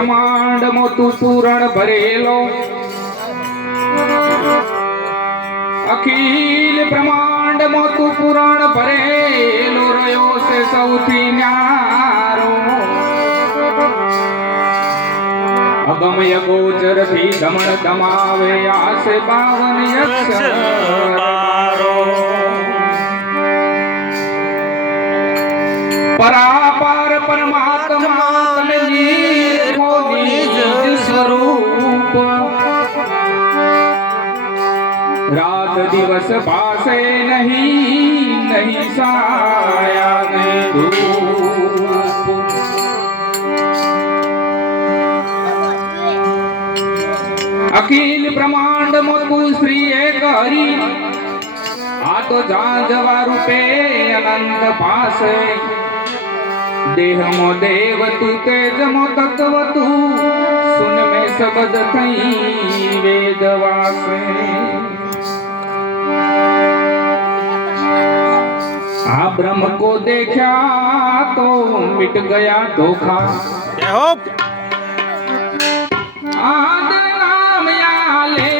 બ્રહ્માંડ મોતું પૂરણ ભરેલો. અખિલ બ્રહ્માંડ મોતું પુરાણ ભરેલો રહ્યો છે સૌથી ન્યારો. અગમય ગોચરથી ધમણ ધમાવે આશે બાવન યક્ષ પરાપાર રાત દિવસ પાસે નહીં નહીં સાયા ને ધૂપ અખિલ બ્રહ્માંડ મોતું શ્રી એક હરી આ તો જાજવા રૂપે અનંત પાસે દેહમો દેવ તું તેજમો તત્વ તું સુન મે સબદ થઈ વેદ વાસે આ બ્રહ્મ કો દેખ્યા તો મિટ ગયા ધોખા. આ નામ યાલે સારે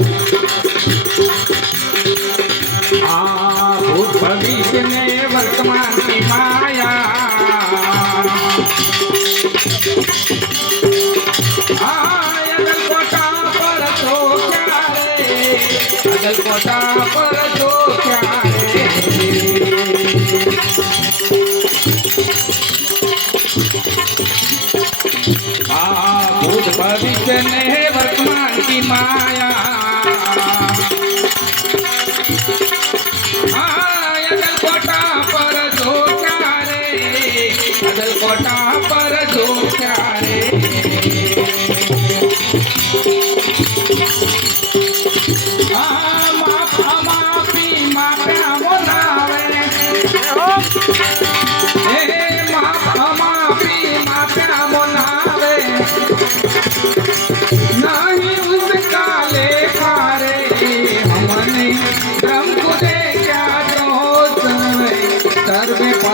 पर जो प्यारे भविष्य ने वर्तमान की माया।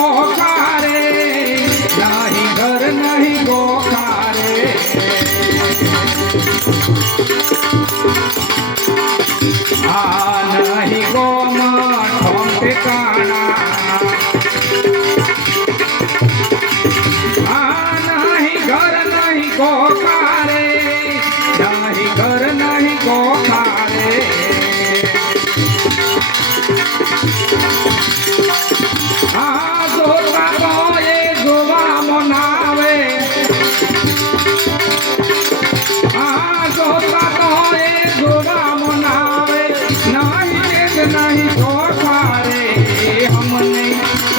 Oh, God. एक नहीं छोड़ पा हमने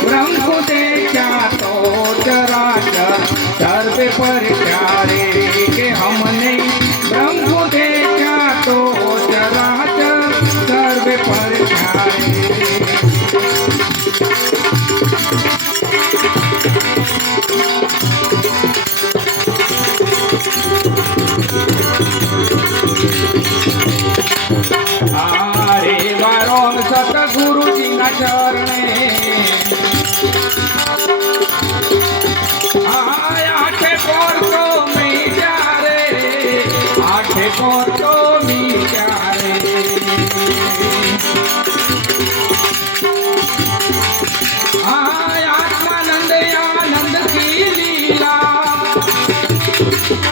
ब्रह्म को देखा तो जरा सर्व पर प्यारे। ગુરુજીના ચરણે આઠે પોરતો મી ત્યારે આઠે પોરતો મી ત્યારે